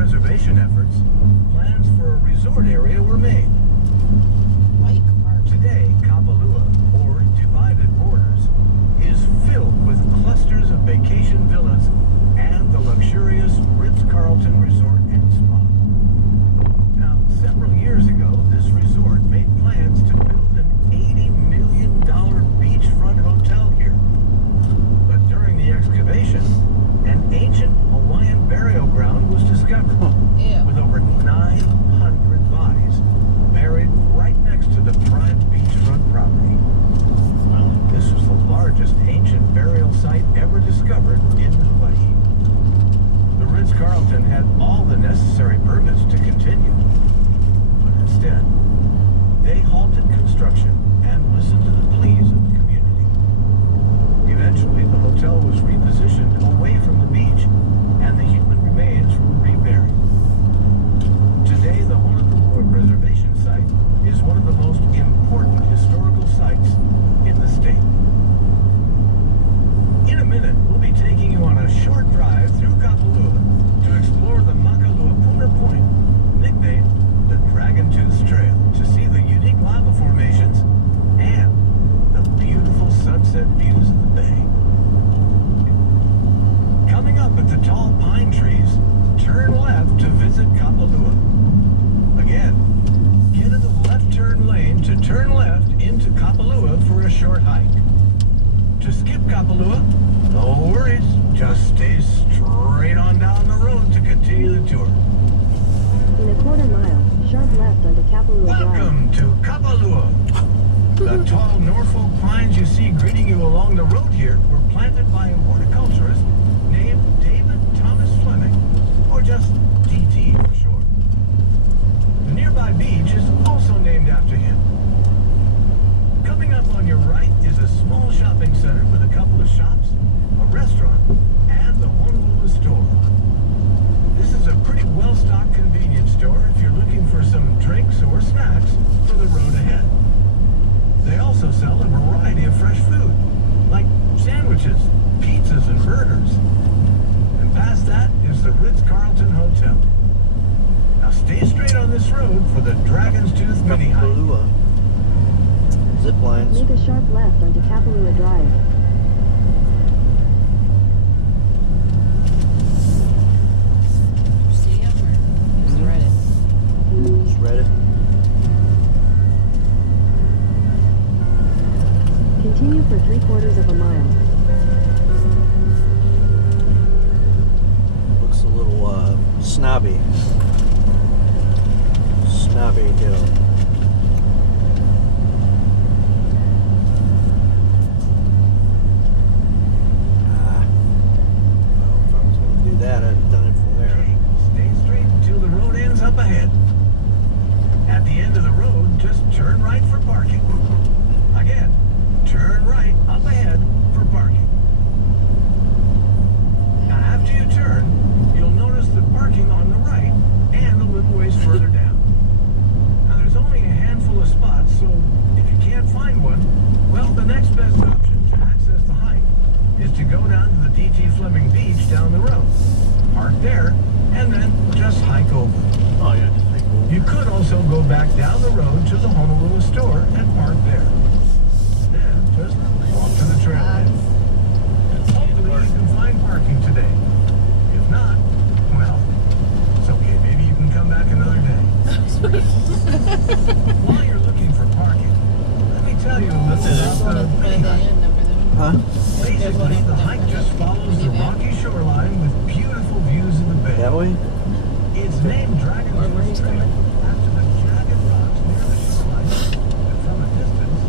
preservation efforts, plans for a resort area were made. Today, Kapalua, or Divided Borders, is filled with clusters of vacation villas and the luxurious Ritz-Carlton Resort and Spa. Now, several years ago, this resort made plans to build an $80 million beachfront hotel here. But during the excavation, an ancient Hawaiian burial ground was discovered with over 900 bodies buried right next to the prime beachfront property. This was the largest ancient burial site ever discovered in Hawaii. The Ritz-Carlton had all the necessary permits to continue, but instead, they halted construction and listened to the pleas of the community. Eventually, the hotel was repositioned away from the beach, and the human remains were reburied. Today, the Honolulu Preservation Site is one of the most important historical sites in the state. In a minute, we'll be taking you on a short drive through Kapalua to explore the Makaluapuna Point, nicknamed the Dragon Tooth Trail, to see the unique lava formations and the beautiful sunset views of the bay. Coming up at the tall pine trees, turn left to visit Kapalua. Again, get in the left turn lane to turn left into Kapalua for a short hike. To skip Kapalua, no worries, just stay straight on down the road to continue the tour. In a quarter mile, sharp left onto Kapalua Drive. Welcome to Kapalua. The tall Norfolk pines you see greeting you along the road here were planted by a horticulturist named David Thomas Fleming, or just DT for short. The nearby beach is also named after him. Coming up on your right is a small shopping center with a couple of shops, a restaurant, and the Honolulu store. This is a pretty well-stocked convenience store if you're looking for some drinks or snacks for the road ahead. They also sell a variety of fresh food, like sandwiches, pizzas, and burgers. And past that is the Ritz-Carlton Hotel. Now stay straight on this road for the Dragon's Tooth mini hike. Kapalua. Zip lines. Make a sharp left onto Kapalua Drive. See him or just read it? Just read it. Continue for 3/4 of a mile. Looks a little snobby. Snobby hill. That I'd done it from there. Okay, stay straight until the road ends up ahead. At the end of the road, just turn right for parking. Again, turn right up ahead for parking. Now after you turn, you'll notice the parking on the right and a little ways further down. Now there's only a handful of spots, so if you can't find one, well, the next best option to access the hike is to go down to the D.T. Fleming Beach down the road. Park there, and then just hike over. Oh yeah, just hike over. You could also go back down the road to the Honolulu store and park there. Then just walk to the trailhead. Hopefully you can find parking today. If not, well, it's okay. Maybe you can come back another day. While you're looking for parking, let me tell you a little about the mini hike. Huh? Basically, the hike just follows the rocky shoreline with beautiful views of the bay. That way? It's named Dragon Tooth Trail after the jagged rocks near the shoreline that from a distance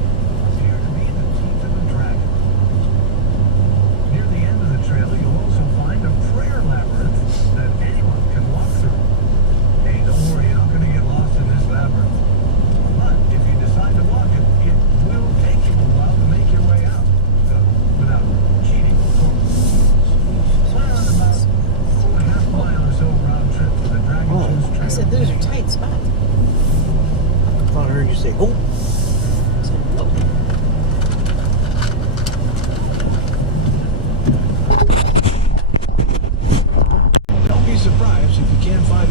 appear to be the teeth of a dragon. Near the end of the trail, you'll also find a prayer labyrinth that anyone can walk through. Hey, don't worry, you're not going to get lost in this labyrinth. But if you decide to walk it, it will take you a while to make your way out. Without cheating, of course. Plan on about 4.5 mile or so round trip for the Dragon Tooth Trail. I said those are tight spots. I thought I heard you say, oh. I said, whoa. Don't be surprised if you can't find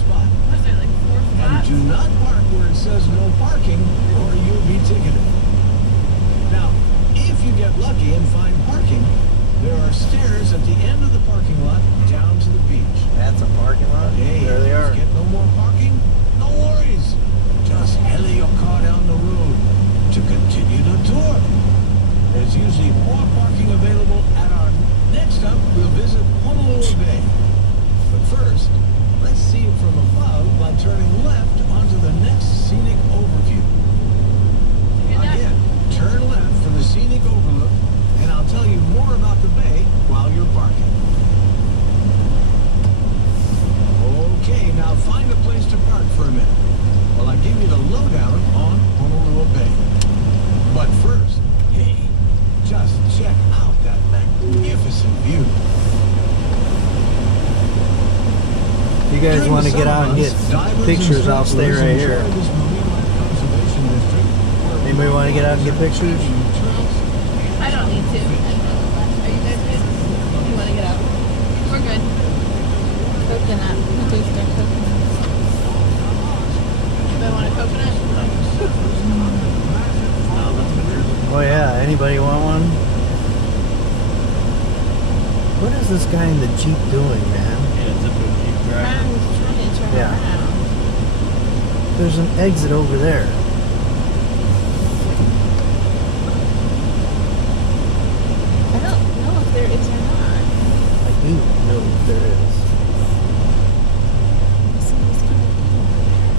spot. Was there like 4 And spots? do not park where it says no parking or you'll be ticketed. Now, if you get lucky and find parking, there are stairs at the end of the parking lot down to the beach. That's a parking lot. Hey, There they if are. you get no more parking, no worries. Just heli your car down the road to continue the tour. There's usually more parking available at our next stop. We'll visit Honolulu Bay. But first, let's see it from above by turning left onto the next scenic overview. Again, turn left for the scenic overlook, and I'll tell you more about the bay while you're parking. Okay, now find a place to park for a minute while I give you the lowdown on Honolulu Bay. But first, hey, just check out that magnificent view. If you guys want to get out and get pictures, I'll stay right here. Anybody want to get out and get pictures? I don't need to. Are you guys good? You want to get out? We're good. Coconut. Who takes their coconut? Anybody want a coconut? Oh yeah, anybody want one? What is this guy in the Jeep doing, man? I'm trying to turn Yeah. around. There's an exit over there. I don't know if there is or not. I do know if there is. Somebody's coming in over there.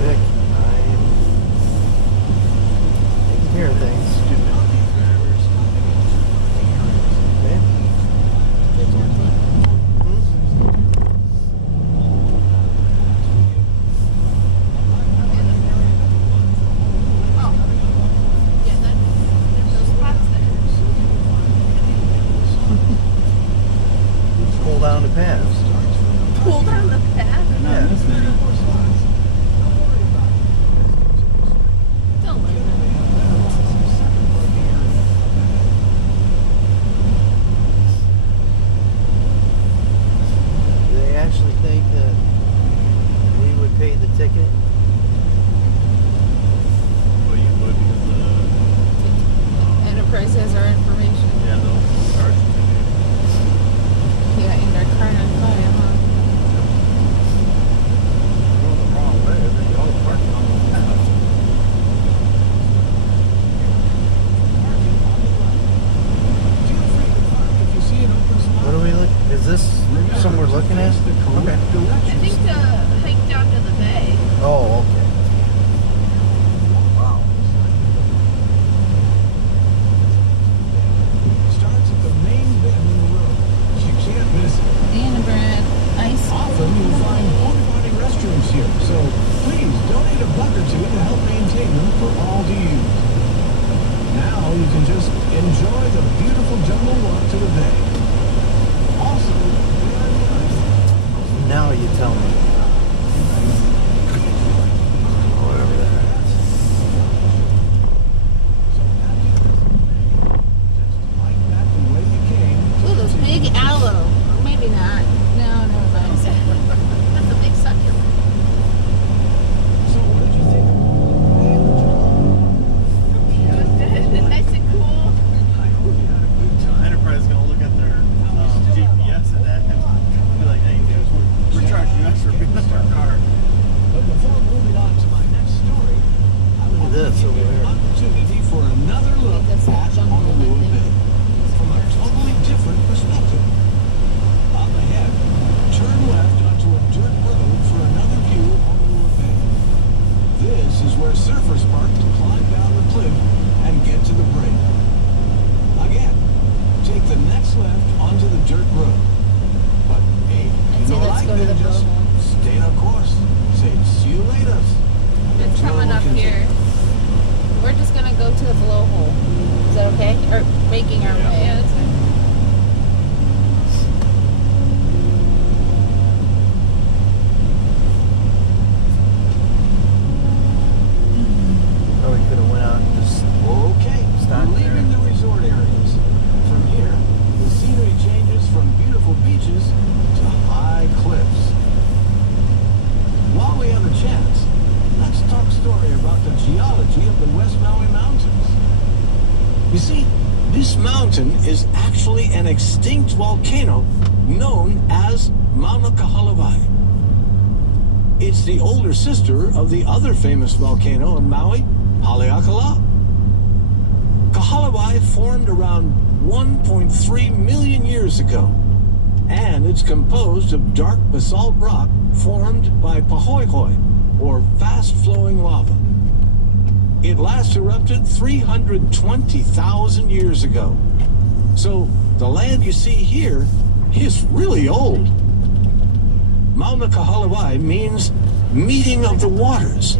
Vic, I'm taking care of things. Okay. Yeah, there's no spots there. Pull down the pass. Pull down the path? Yeah. Don't worry about it. Do they actually think that we would pay the ticket? Well, you would because Enterprise has our information. yeah, they'll charge you. Yeah, in their car on fire, huh? Going the wrong way. They're all parking on the path. Feel free to park if you see an open spot. What do we look? Is this somewhere we're looking at? The correct I directions. think to hike down to the bay. Oh, okay. Wow. Starts at the main bend in the road. You can't miss it. And bread. Ice Often you'll find porta potty restrooms here, so please donate $1 or $2 to help maintain them for all to use. Now you can just enjoy the beautiful jungle walk to the bay. Also, very nice. Now you tell me. Whatever that is. So have you just like that the way you came. Ooh, those big aloe. Or maybe not. No, never mind. That's a big succulent. So what did you think of It was good. Nice and cool. I hope you had a good time. Enterprise is gonna look at their GPS and that and be like, "Hey, dudes, we're charging you extra for being in our car." But before moving on to my next story, I Look at want to this give over you an here. opportunity for another look That's that at jungle, Honolulu I think. Bay from a totally different perspective. Up ahead, turn left onto a dirt road for another view of Honolulu Bay. This is where surfers park to climb down the cliff and get to the break. Again, take the next left onto the dirt road. But hey, if I'd you say don't let's like go to them, the just boat. stay on course. Say, see you later. It's coming up here. We're just gonna go to the blowhole. Is that okay? Or making our way? Yeah, that's fine. Oh, we could have went out and just. Okay, Stop we're leaving there. the resort areas. From here, the scenery changes from beautiful beaches to high You see, this mountain is actually an extinct volcano known as Mauna Kahalawai. It's the older sister of the other famous volcano on Maui, Haleakala. Kahalawai formed around 1.3 million years ago, and it's composed of dark basalt rock formed by pahoehoe, or fast-flowing lava. It last erupted 320,000 years ago. So the land you see here is really old. Mauna Kahalawai means meeting of the waters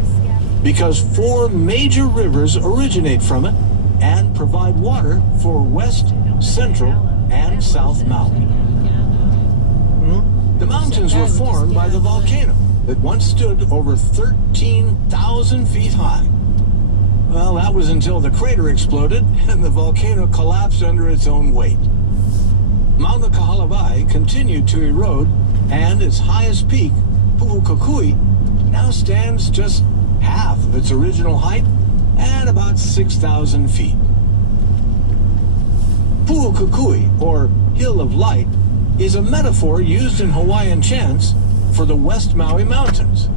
because 4 major rivers originate from it and provide water for West, Central, and South Maui. The mountains were formed by the volcano that once stood over 13,000 feet high. Well, that was until the crater exploded and the volcano collapsed under its own weight. Mauna Kahalawai continued to erode, and its highest peak, Pu'ukakui, now stands just half of its original height at about 6,000 feet. Pu'ukakui, or Hill of Light, is a metaphor used in Hawaiian chants for the West Maui Mountains.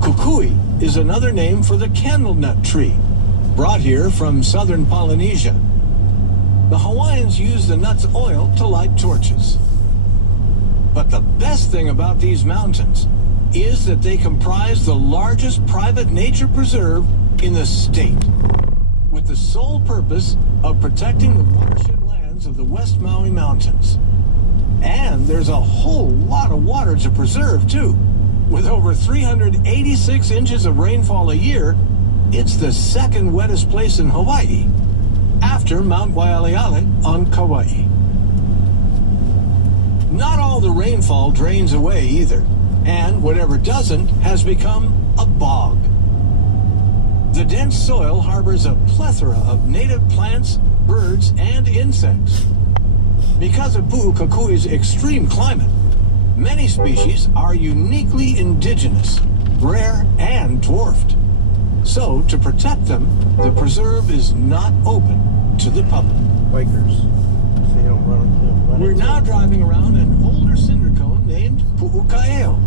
Kukui is another name for the candlenut tree, brought here from southern Polynesia. The Hawaiians use the nut's oil to light torches. But the best thing about these mountains is that they comprise the largest private nature preserve in the state, with the sole purpose of protecting the watershed lands of the West Maui Mountains. And there's a whole lot of water to preserve, too. With over 386 inches of rainfall a year, it's the second wettest place in Hawaii, after Mount Waialeale on Kauai. Not all the rainfall drains away either, and whatever doesn't has become a bog. The dense soil harbors a plethora of native plants, birds, and insects. Because of Pu'ukakui's extreme climate, many species are uniquely indigenous, rare, and dwarfed. So, to protect them, the preserve is not open to the public. Bikers. So you don't run We're now driving around an older cinder cone named Pu'ukaeo.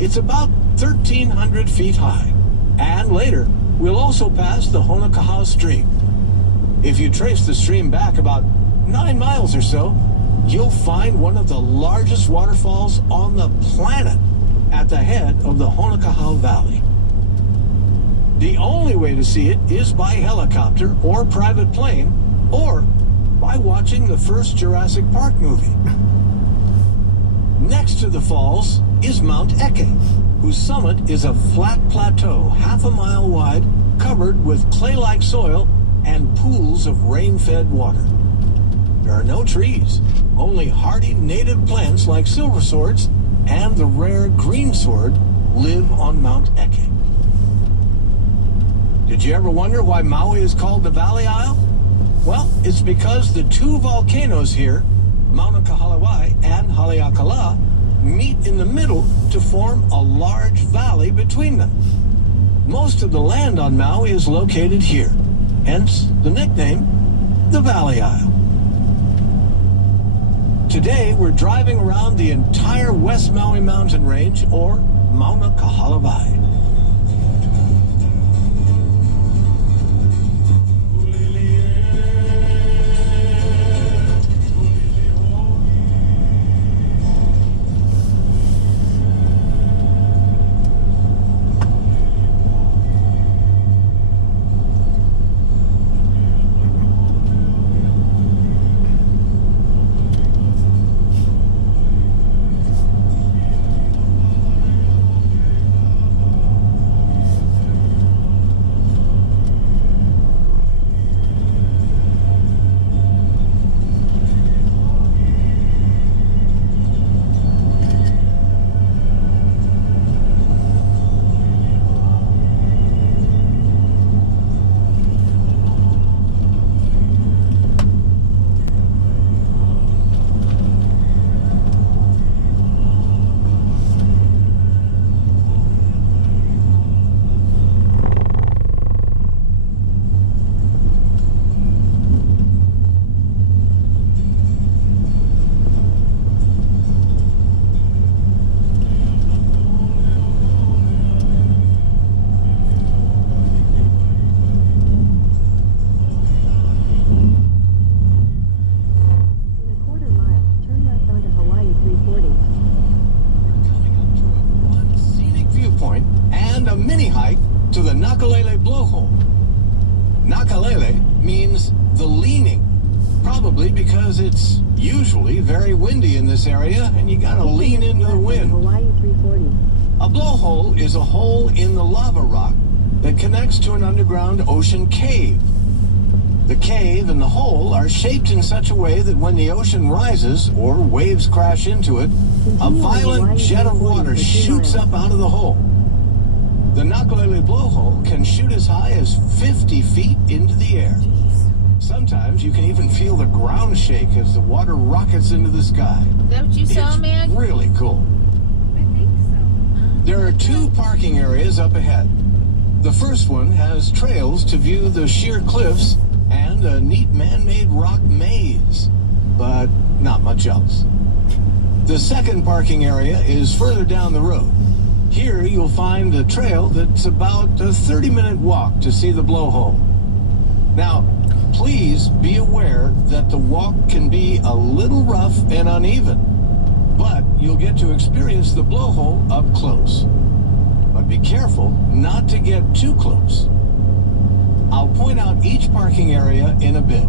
It's about 1,300 feet high, and later we'll also pass the Honokahau Stream. If you trace the stream back about 9 miles or so, you'll find one of the largest waterfalls on the planet at the head of the Honokahau Valley. The only way to see it is by helicopter or private plane, or by watching the first Jurassic Park movie. Next to the falls is Mount Eke, whose summit is a flat plateau half a mile wide, covered with clay-like soil and pools of rain-fed water. There are no trees, only hardy native plants like silver swords and the rare greensword live on Mount Eke. Did you ever wonder why Maui is called the Valley Isle? Well, it's because the 2 volcanoes here, Mauna Kahalawai and Haleakala, meet in the middle to form a large valley between them. Most of the land on Maui is located here, hence the nickname, the Valley Isle. Today, we're driving around the entire West Maui mountain range, or Mauna Kahalawai. mini hike to the Nakalele Blowhole. Nakalele means the leaning, probably because it's usually very windy in this area and you gotta lean into the wind. Hawaii 340. A blowhole is a hole in the lava rock that connects to an underground ocean cave. The cave and the hole are shaped in such a way that when the ocean rises or waves crash into it, a violent jet of water shoots up out of the hole. The Nakalele Blowhole can shoot as high as 50 feet into the air. Sometimes you can even feel the ground shake as the water rockets into the sky. Is that what you saw, It's man? really cool. I think so. There are 2 parking areas up ahead. The first one has trails to view the sheer cliffs and a neat man-made rock maze, but not much else. The second parking area is further down the road. Here you'll find a trail that's about a 30-minute walk to see the blowhole. Now, please be aware that the walk can be a little rough and uneven, but you'll get to experience the blowhole up close. But be careful not to get too close. I'll point out each parking area in a bit.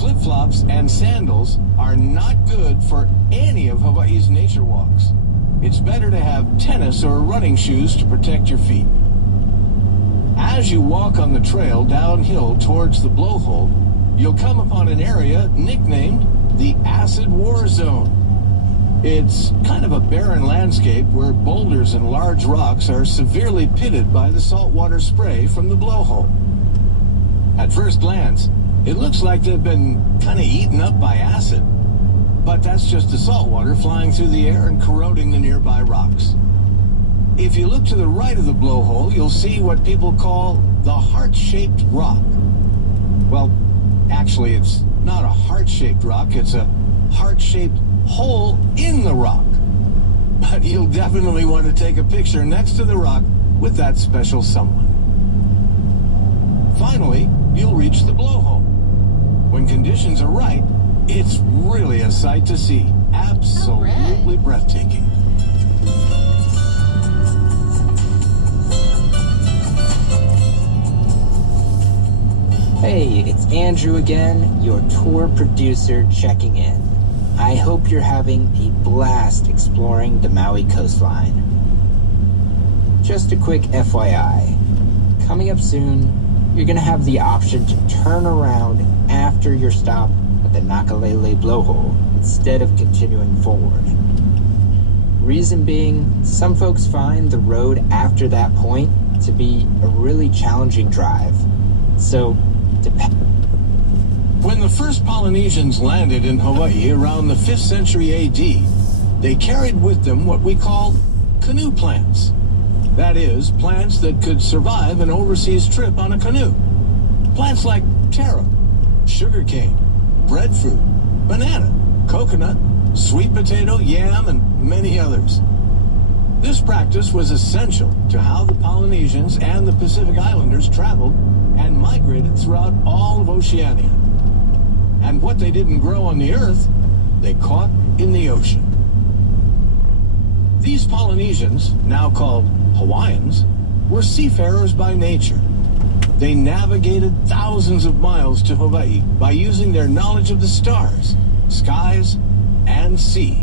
Flip-flops and sandals are not good for any of Hawaii's nature walks. It's better to have tennis or running shoes to protect your feet. As you walk on the trail downhill towards the blowhole, you'll come upon an area nicknamed the Acid War Zone. It's kind of a barren landscape where boulders and large rocks are severely pitted by the saltwater spray from the blowhole. At first glance, it looks like they've been kind of eaten up by acid, but that's just the saltwater flying through the air and corroding the nearby rocks. If you look to the right of the blowhole, you'll see what people call the heart-shaped rock. Well, actually, it's not a heart-shaped rock, it's a heart-shaped hole in the rock. But you'll definitely want to take a picture next to the rock with that special someone. Finally, you'll reach the blowhole. When conditions are right, it's really a sight to see. Absolutely breathtaking. Hey, it's Andrew again, your tour producer checking in. I hope you're having a blast exploring the Maui coastline. Just a quick FYI, coming up soon, you're gonna have the option to turn around after your stop at the Nakalele Blowhole instead of continuing forward. Reason being, some folks find the road after that point to be a really challenging drive. So, When the first Polynesians landed in Hawaii around the 5th century AD, they carried with them what we call canoe plants. That is, plants that could survive an overseas trip on a canoe. Plants like taro, sugarcane, breadfruit, banana, coconut, sweet potato, yam, and many others. This practice was essential to how the Polynesians and the Pacific Islanders traveled and migrated throughout all of Oceania. And what they didn't grow on the earth, they caught in the ocean. These Polynesians, now called Hawaiians, were seafarers by nature. They navigated thousands of miles to Hawaii by using their knowledge of the stars, skies, and sea.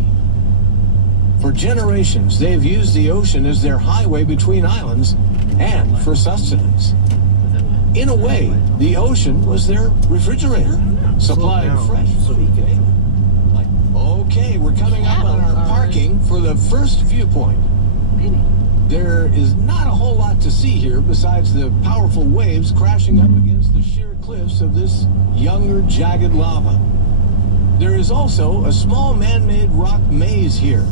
For generations, they've used the ocean as their highway between islands and for sustenance. In a way, the ocean was their refrigerator, supplying fresh food daily. Okay, we're coming up on our parking for the first viewpoint. There is not a whole lot to see here besides the powerful waves crashing up against the sheer cliffs of this younger, jagged lava. There is also a small man-made rock maze here,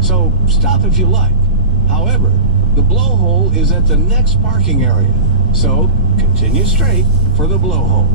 so stop if you like. However, the blowhole is at the next parking area, so continue straight for the blowhole.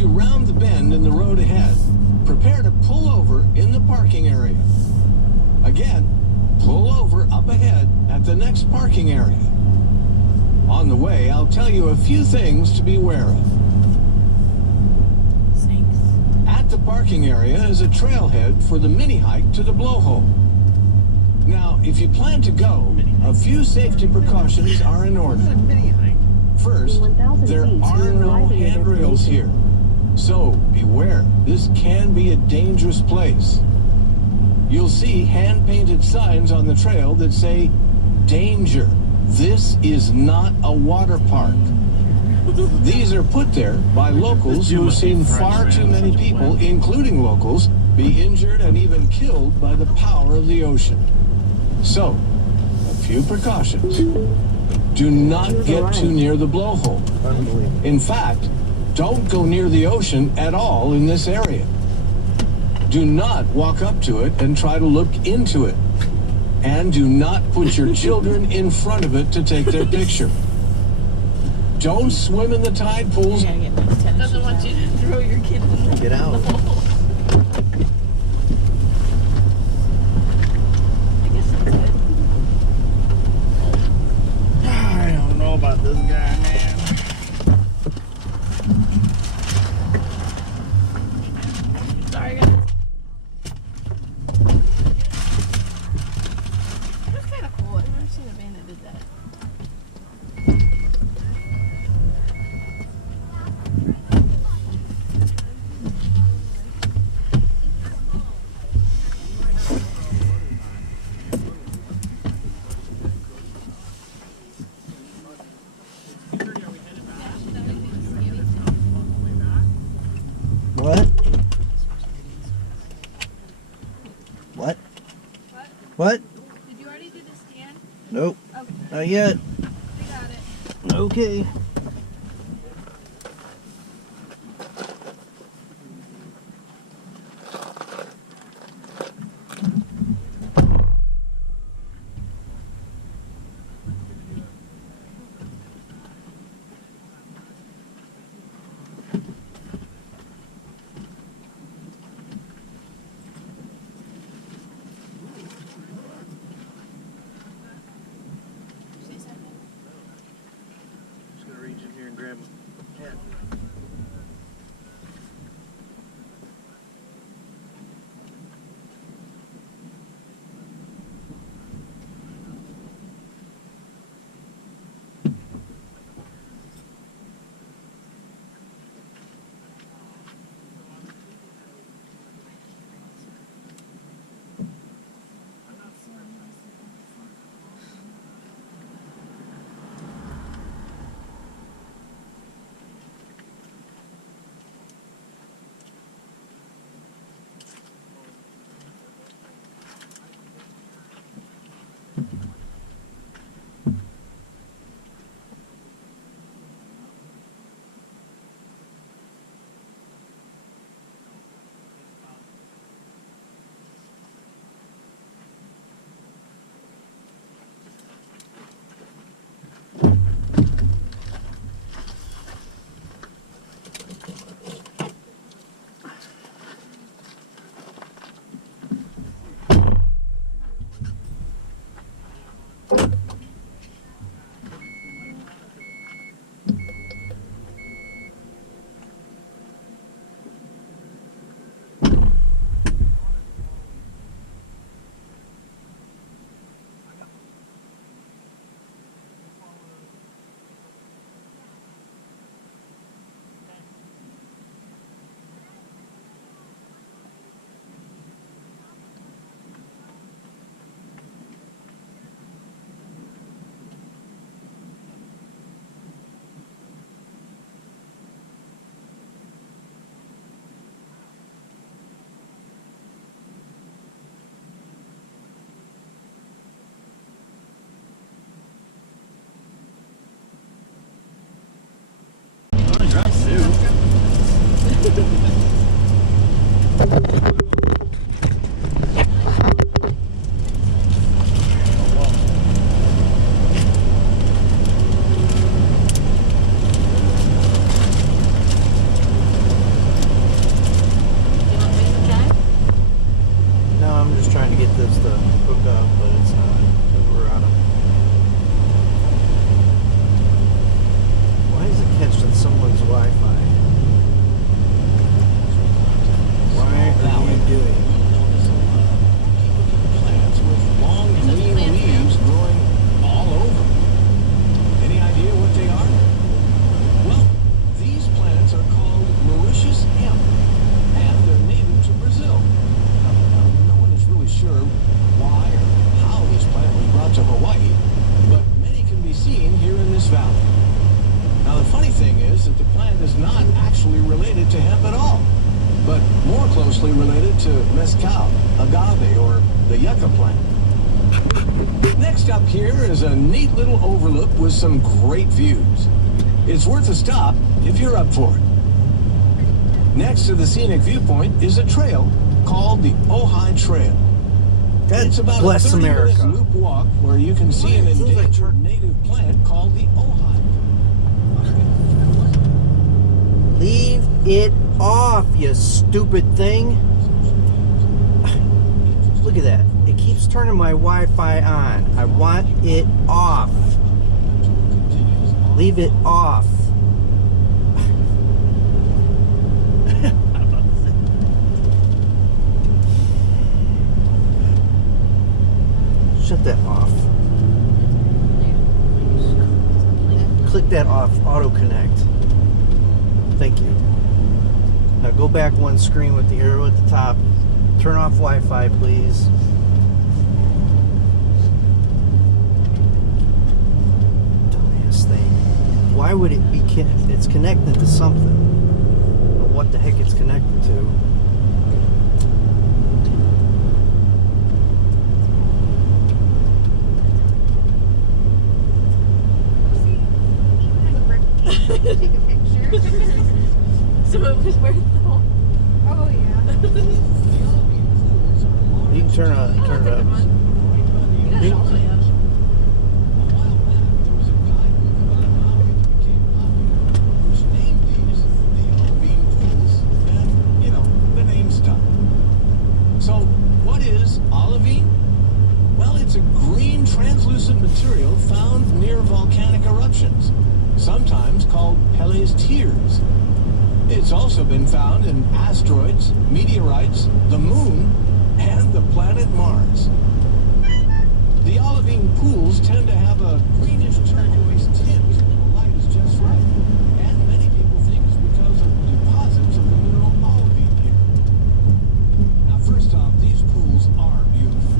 you round the bend in the road ahead, prepare to pull over in the parking area. Again, pull over up ahead at the next parking area. On the way, I'll tell you a few things to be aware of. Snakes. At the parking area is a trailhead for the mini hike to the blowhole. Now, if you plan to go, a few safety precautions are in order. First, there are no handrails here. So, beware, this can be a dangerous place. You'll see hand-painted signs on the trail that say, "Danger. This is not a water park." These are put there by locals who have seen far too many people, including locals, be injured and even killed by the power of the ocean. So, a few precautions. Do not get too near the blowhole. Unbelievable. In fact, don't go near the ocean at all in this area. Do not walk up to it and try to look into it. And do not put your children in front of it to take their picture. Don't swim in the tide pools. I gotta get my tennis Doesn't shoes want out. you to throw your kid in the Get out. hole. I guess that's good. I don't know about this guy, man. Sorry, guys. That's kind of cool. I've never seen a band that did that. What? What? What? Did you already do the scan? Nope. Okay, Not yet. we got it. Okay. Say something. Just gonna reach in here and grab my hat. be seen here in this valley. Now, the funny thing is that the plant is not actually related to hemp at all, but more closely related to mezcal, agave, or the yucca plant. Next up here is a neat little overlook with some great views. It's worth a stop if you're up for it. Next to the scenic viewpoint is a trail called the Ojai Trail. It's about bless a 30-minute America. loop walk where you can see an It feels like endangered native plant called the Ojai. Leave it off, you stupid thing. Look at that. It keeps turning my Wi-Fi on. I want it off. Leave it off. Shut that off. Click that off. Auto connect. Thank you. Now go back one screen with the arrow at the top. Turn off Wi-Fi, please. Dumbass thing. Why would it be? It's connected to something. But what the heck it's connected to? Take a picture. So it was worth the whole. Oh yeah. You can turn it up. You- So, what is olivine? Well, it's a green translucent material found near volcanic eruptions, sometimes called Pele's Tears. It's also been found in asteroids, meteorites, the moon, and the planet Mars. The olivine pools tend to have a greenish turquoise tint when the light is just right, and many people think it's because of deposits of the mineral olivine here. Now, first off, these pools are beautiful.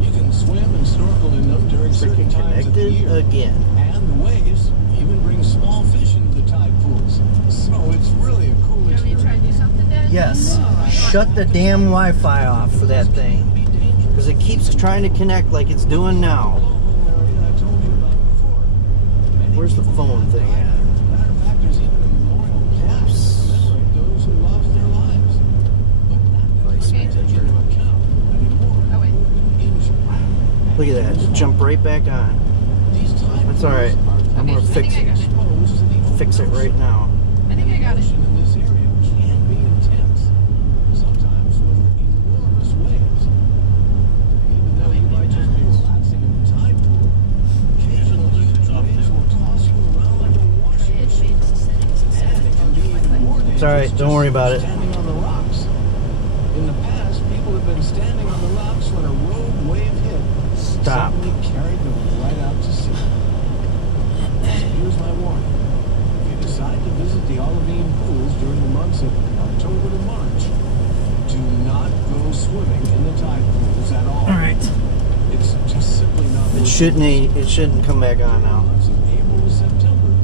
You can swim and snorkel in them during certain Freaking times of the connected year. again. And the waves even bring small fish into the tide pools. So it's really a cool You want me to try to do experience. something, Dad? Yes. Shut the damn Wi-Fi off for that thing. Because it keeps trying to connect like it's doing now. Where's the phone thing at? Matter of fact, there's even a memorial plaque to commemorate those who lost their lives. But that doesn't Okay. take into account anymore. Oh, wait. Look at that. Just jump right back on. That's alright. I'm Okay, gonna I fix think I got it. it. Fix it right now. I think I got it. In this area can be intense, sometimes with enormous waves. Even though you might just be relaxing in the tide pool, occasional huge waves will toss you around like a washing machine. And it can be even more dangerous It's alright. Don't worry about it. standing on the rocks. In the past, people have been standing on the rocks when a rogue wave hit. Stop. Suddenly carried them right out to sea. Here's my warning. If you decide to visit the olivine pools during the months of October to March, do not go swimming in the tide pools at all. Alright. It's just simply not worth It shouldn't come back on now. Months of April to September,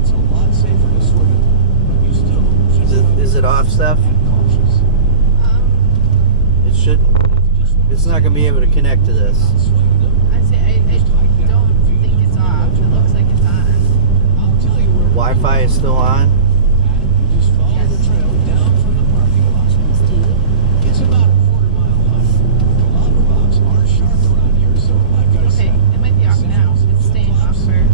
it's a lot safer to swim in, but you still should Is it off, Steph? be cautious. It shouldn't. It's not gonna be able to connect to this. Swimming them, I say I don't think it's off. It looks like it's on. I'll tell you where Wi-Fi is still on. you just follow the trail down from the parking lot. It's about a quarter-mile hike. The lava rocks are sharp around here, so like I Okay, said, it might be off now. It's staying off for a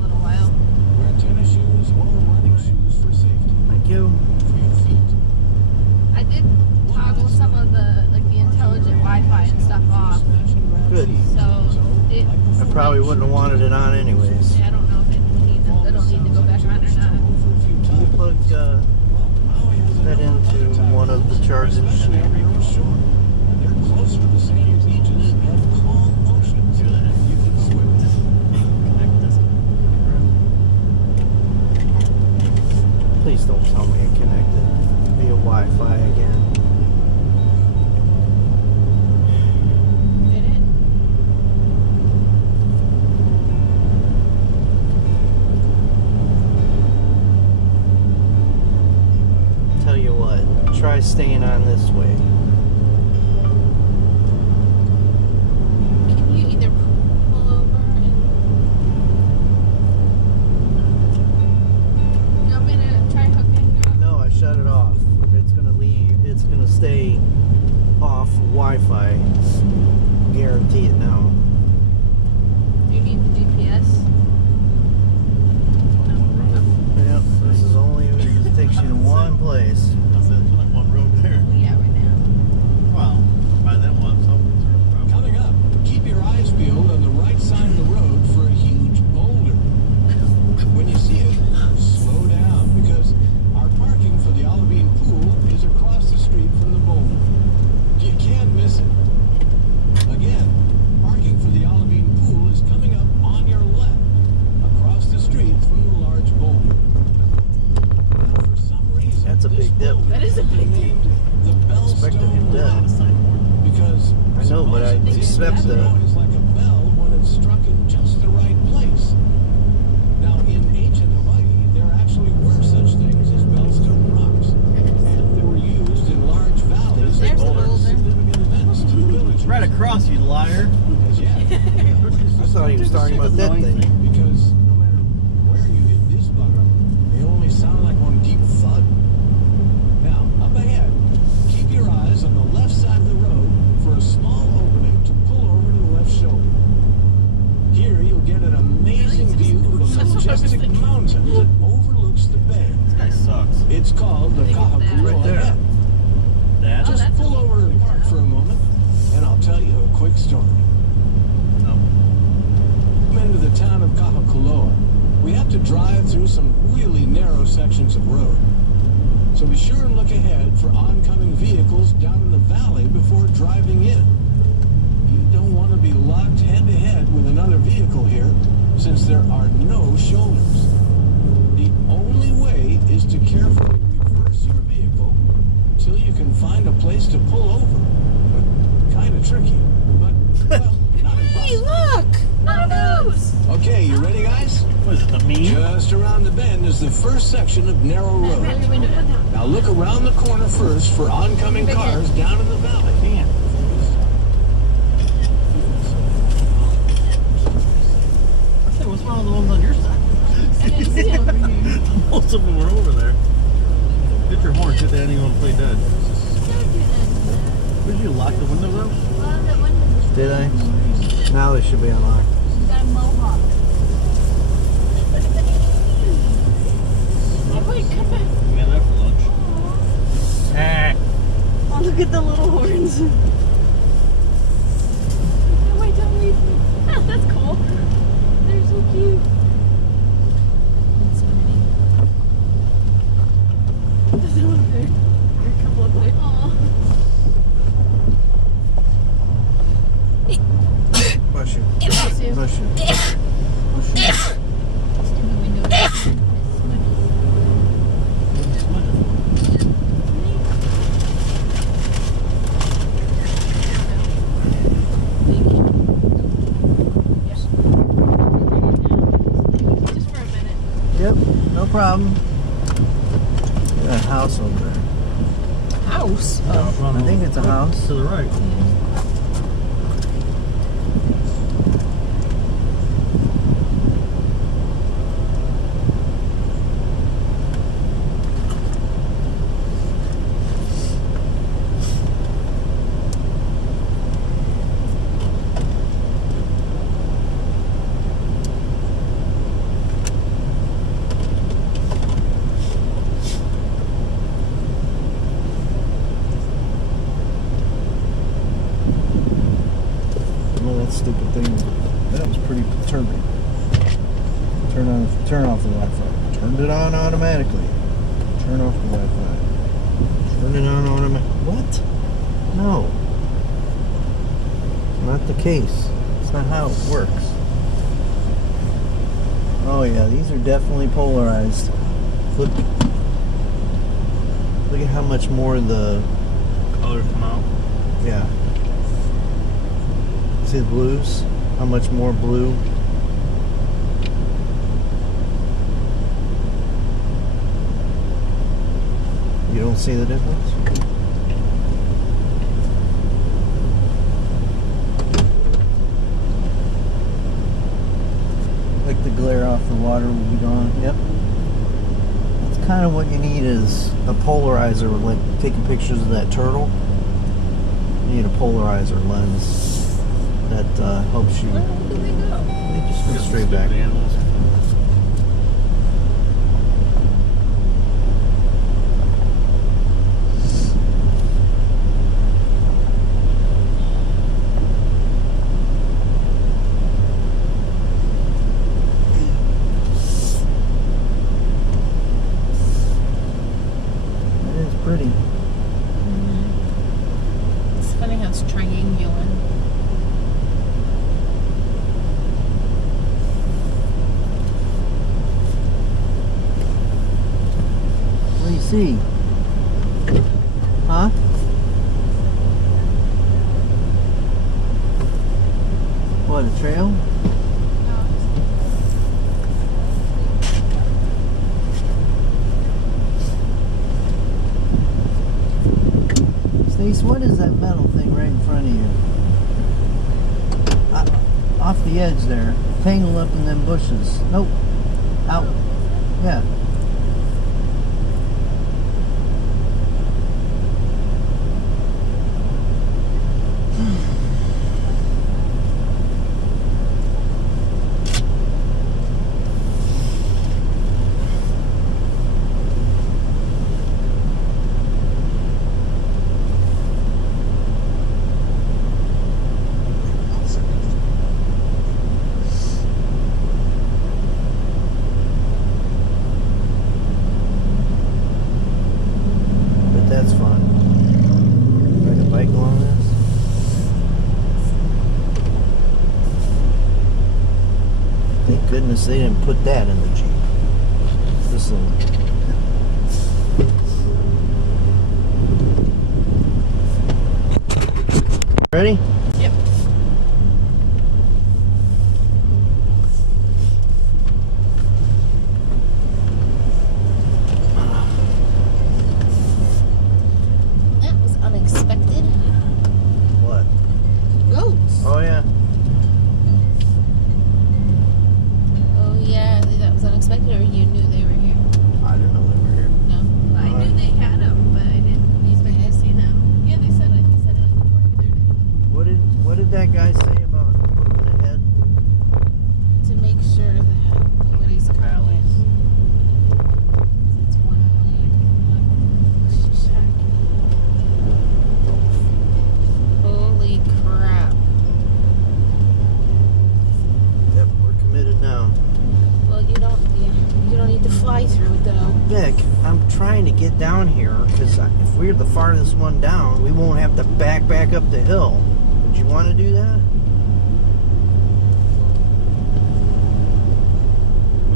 little while. wear tennis shoes or running shoes for safety. Thank you. For your feet. I did toggle some of the intelligent Wi-Fi and stuff off, Good. so it. I probably wouldn't have wanted it on anyways. Yeah, I don't know if it needs. I don't need to go back on or not. Can you plug that into one of the chargers? And they're closer to the sandy beaches and calm oceans than you can swim in. Please don't tell me it connected via Wi-Fi again. Did it? advise staying on this way. Can you either pull over and... You want me to try hooking up? No, I shut it off. It's gonna leave. It's gonna stay off Wi-Fi. Guarantee it now. Do you need the GPS? Yep. This is only. It takes you to one place. That's it. There's like one road there. Yeah, right now. Well, by that one, so. Coming up, keep your eyes peeled on the right side of the road for a huge boulder. When you see it, slow down because our parking for the Olivine Pool is across the street from the boulder. You can't miss it. Again, parking for the Olivine Pool is coming up on your left, across the street from the large boulder. Now, for some reason, That's a this big dip. boulder That is a has big been dip. named the Expected Bellstone him dead. Rock because I know, but I supposedly expect it's the- noise like a bell when it's struck in just the right place. Now, in ancient Hawaii, there actually were such things as bellstone rocks, and they were used in large valleys There's the for boulder. significant events to the villagers. Right across, you liar. Because, yeah, I thought he was talking about that thing. because no matter where you hit this bugger, they only sound like one deep thud. Now, up ahead, keep your eyes on the left side of the road for a small opening to pull over to the left shoulder. Here, you'll get an amazing view of a majestic mountain that overlooks the bay. This guy sucks. It's called the I think it's that. Kahakuloa Right there. Head. Dad? Oh, Just that's pull a- over and park for a moment, and I'll tell you a quick story. No. Into the town of Kahakuloa, we have to drive through some really narrow sections of road. So be sure and look ahead for oncoming vehicles down in the valley before driving in. You don't want to be locked head-to-head with another vehicle here, since there are no shoulders. The only way is to carefully reverse your vehicle until you can find a place to pull over. Kind of tricky, but, well, not Hey, impossible. look! None of those! Okay, you ready, guys? What is it, the meme? Just around the bend is the first section of narrow Roll road. your window down. Now look around the corner first for oncoming Big cars down in the valley. Can't. I said, what's wrong with the ones on your side? I didn't see over here. Most of them were over there. Hit your horn, if they didn't even want to play dead. Did you lock the windows up? Did I? Now they should be unlocked. She's got a mohawk. Oh, wait, come back. We had that for lunch. Oh, look at the little horns. No, wait, don't leave me. That's cool. They're so cute. That's funny. There's one up there. There are a couple up there. Aw. Bless you. Bless you. Bless you. Stick the window down. Just for a minute. Yep, no problem. Got a house over there. House? I think it's a house. To the right. Well, that stupid thing, that was pretty perturbing. Turn off the Wi-Fi. Turned it on automatically. Turn off the Wi-Fi. Turn it on automatically. What? No. Not the case. It's not how it works. Oh yeah, these are definitely polarized. Look at how much more the, Colors come out. yeah. See the blues? How much more blue? You don't see the difference? Like the glare off the water will be gone. Yep. That's kind of what you need is a polarizer, like taking pictures of that turtle. You need a polarizer lens that helps you. Where do they go? They just go straight back. Animals. It is pretty. It's funny how it's triangular. What do you see? Huh? What, a trail? Stace, what is that metal thing right in front of you? Off the edge there. Tangled up in them bushes. Nope. Out. Yeah. But that's fun. Ride a bike along this. Thank goodness they didn't put that in the Jeep. This little. Ready? Yep. That was unexpected. What? Goats. Oh yeah. Oh yeah, that was unexpected, or you knew they were here? I didn't know they were here. No. I knew they had them, but I didn't expect to see them. Yeah, they said it. He said it at the park the other day. What did that guy say about looking ahead? To make sure that nobody's coming. It's one lane. Holy crap. Yep, we're committed now. Well, you don't need to fly through it though. Vic, I'm trying to get down here because if we're the farthest one down, we won't have to back up the hill. Would you want to do that?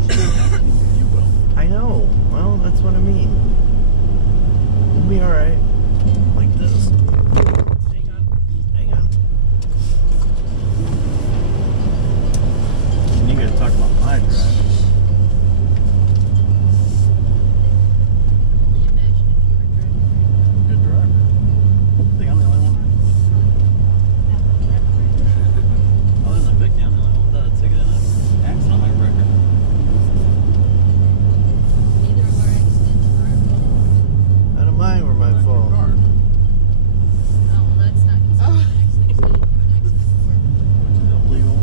You will. I know. Well, that's what I mean. We'll be alright. Like this. Hang on. Hang on. And you gotta talk about my drive. Imagine if you were driving. Good driver. I think I'm the only one. Other than Vicky, I'm the only one without a ticket and an accident on my record. Neither of our accidents were our fault. None of mine were my fault. Oh, well, that's not considered an accident. You said you have an accident before. Which is illegal.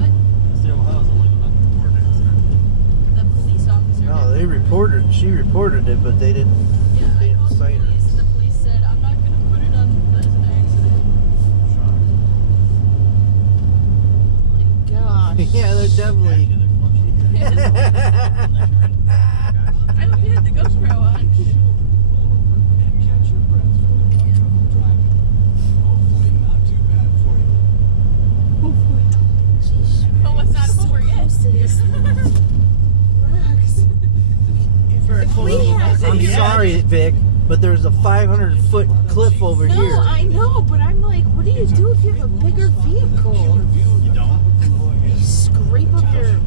What? The state of Ohio is illegal not to report an accident. The police officer. No, they reported. She reported it, but they didn't. Yeah, They I didn't called the cite her. police, and the police said, I'm not going to put it on as an accident. Shocked. Gosh. Yeah, they're definitely. I hope you had the GoPro on. And catch your breath from the uncomfortable driving. Hopefully not too bad for you. Oh, it's not over yet. Close to this. I'm sorry, Vic, but there's a 500-foot cliff over No, here. I know, but I'm like, what do you do if you have a bigger vehicle? You don't? You scrape up your.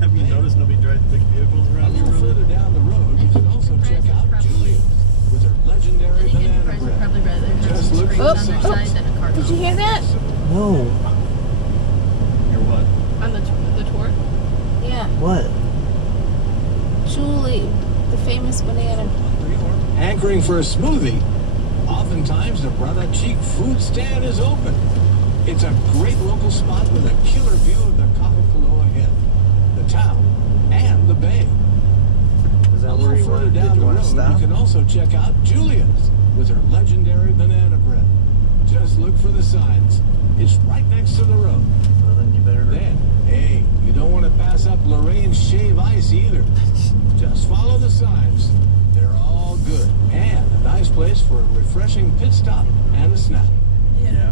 Have you noticed nobody drives big vehicles A around here? little Really? further down the road, you can also check out Julia with her I legendary think banana enterprise would bread. probably rather have Just some look scrapes for on their the side than a car. Did you hear that? No. You're what? On the What? Julie, the famous banana. Hankering for a smoothie? Oftentimes the Brother Cheek food stand is open. It's a great local spot with a killer view of the Kahakaloa Head, the town, and the bay. Is that A where little you further want? Did down you the want road, to stop? you can also check out Julia's with her legendary banana bread. Just look for the signs. It's right next to the road. Well, then you better. Then, hey, you don't want to pass up Lorraine's Shave Ice either. Just follow the signs. They're all good. And a nice place for a refreshing pit stop and a snack. Yeah.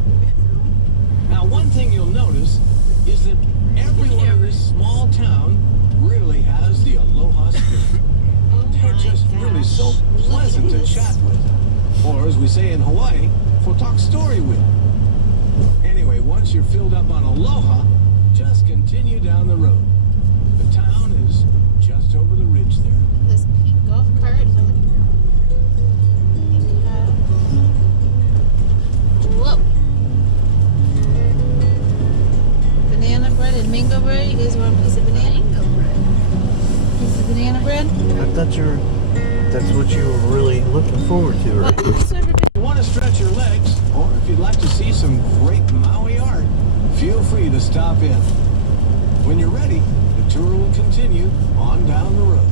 Now, one thing you'll notice is that everyone in this small town really has the Aloha spirit. They're just really so pleasant to chat with. Or, as we say in Hawaii, for talk story with. Anyway, once you're filled up on Aloha, just continue down the road. The town is just over the ridge there. This pink golf cart. Whoa. Banana bread and mango bread. You guys want a piece of banana? Piece of banana bread? I thought that's what you were really looking forward to, right? If you want to stretch your legs, or if you'd like to see some great Maui art, feel free to stop in. When you're ready, the tour will continue on down the road.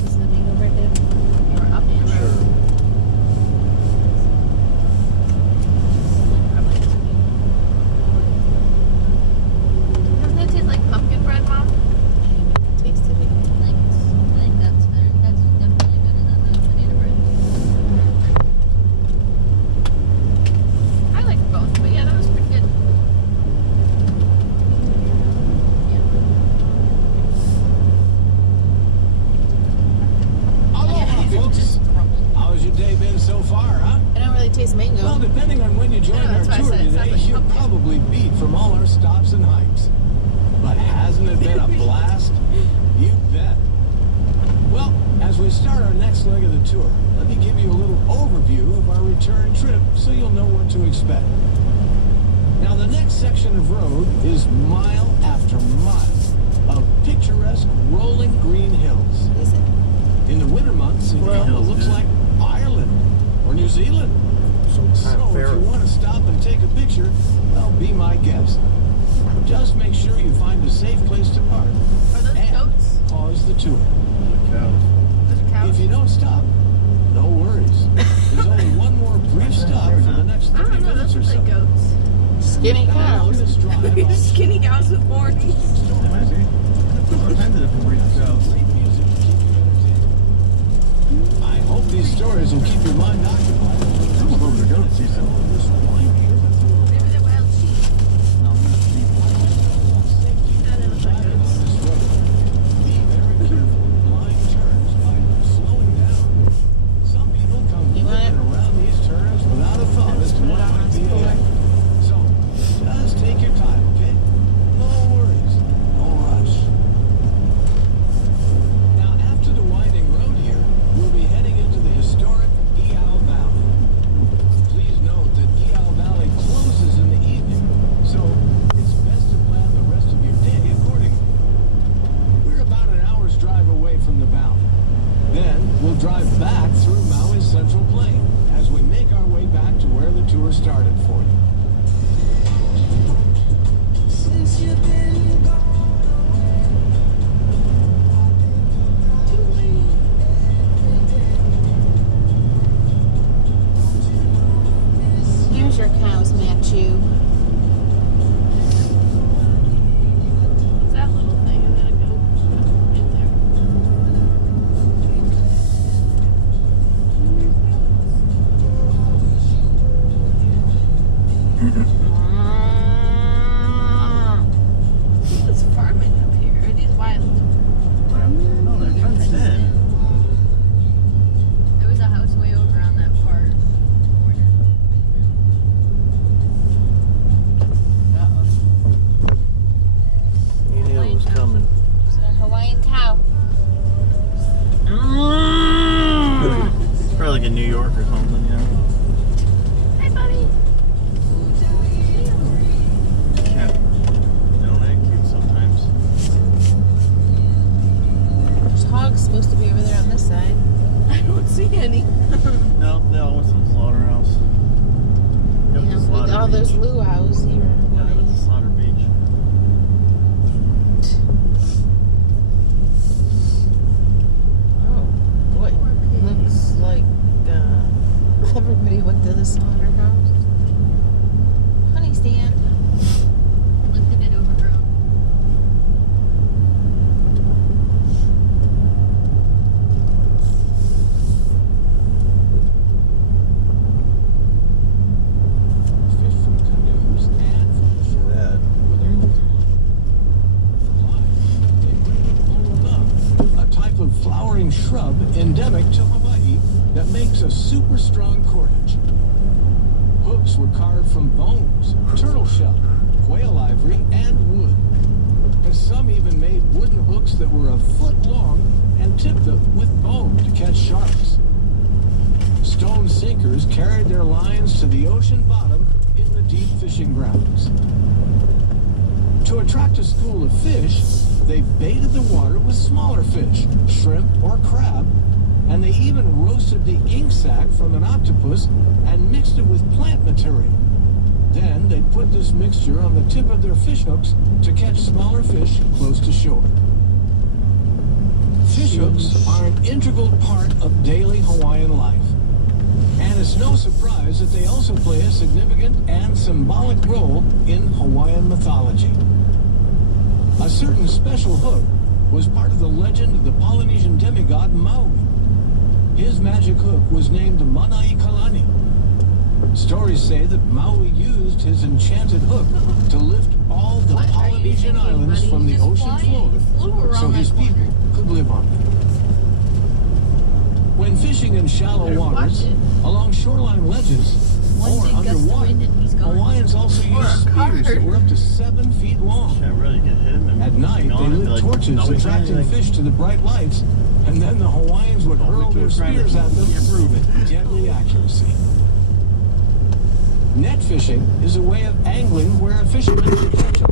Piece of mango bread there. Or up the road. Sure. Doesn't it taste like pumpkin bread, Mom? Tasted it. I think that's better. That's definitely better than the banana bread. I like both, but yeah, that was pretty good. Aloha, folks. How's your day been so far, huh? I don't really taste mango. Well, depending on when you join Yeah, our that's why I tour said it today, sounds like you're pumpkin. probably beat from all our stops and hikes. But hasn't it been a blast? You bet. Well, as we start our next leg of the tour, let me give you a little overview of our return trip so you'll know what to expect. Now, the next section of road is mile after mile of picturesque rolling green hills. Is it? In the winter months, it kind of looks like Ireland or New Zealand. So if you want to stop and take a picture, well, be my guest. Just make sure you find a safe place to park Are those and goats? pause the tour. Those are cows? If you don't stop, no worries. There's only one more brief stop for the next I 30 don't know, minutes those or look so. like goats. Skinny Now, on cows. this drive, I'll Skinny cows with horns. great music to keep you entertained. I hope these stories will keep your mind occupied. Some of those are goats, you said. Maybe they're wild sheep. That looks like goats. Be very careful with blind turns by slowing down. Some people come You want whipping around these turns without a thought as to what might be ahead. So, just take your time, okay? No worries, no rush. Now, after the winding road here, we'll be heading into the historic Iao Valley. Please note that Iao Valley shrub endemic to Hawaii that makes a super strong cordage. Hooks were carved from bones, turtle shell, whale ivory, and wood. And some even made wooden hooks that were a foot long and tipped them with bone to catch sharks. Stone sinkers carried their lines to the ocean bottom in the deep fishing grounds. To attract a school of fish, they baited the water with smaller fish, shrimp or crab, and they even roasted the ink sac from an octopus and mixed it with plant material. Then they put this mixture on the tip of their fish hooks to catch smaller fish close to shore. Fish hooks are an integral part of daily Hawaiian life. And it's no surprise that they also play a significant and symbolic role in Hawaiian mythology. A certain special hook was part of the legend of the Polynesian demigod Maui. His magic hook was named Manai Kalani. Stories say that Maui used his enchanted hook to lift all the What are you Polynesian thinking, islands buddy? from the Just ocean fly it. floor You flew around so his that people corner. could live on them. When fishing in shallow Better watch waters, it. along shoreline ledges, One or big gust of underwater, wind and he's gone. Hawaiians also Or a used car. spears that were up to 7 feet long. Can't really get him. And At night, gone they and be lit like, torches nobody's attracting anything. fish to the bright lights, and then the Hawaiians would hurl their spears at them with deadly accuracy. Net fishing is a way of angling where a fisherman can catch a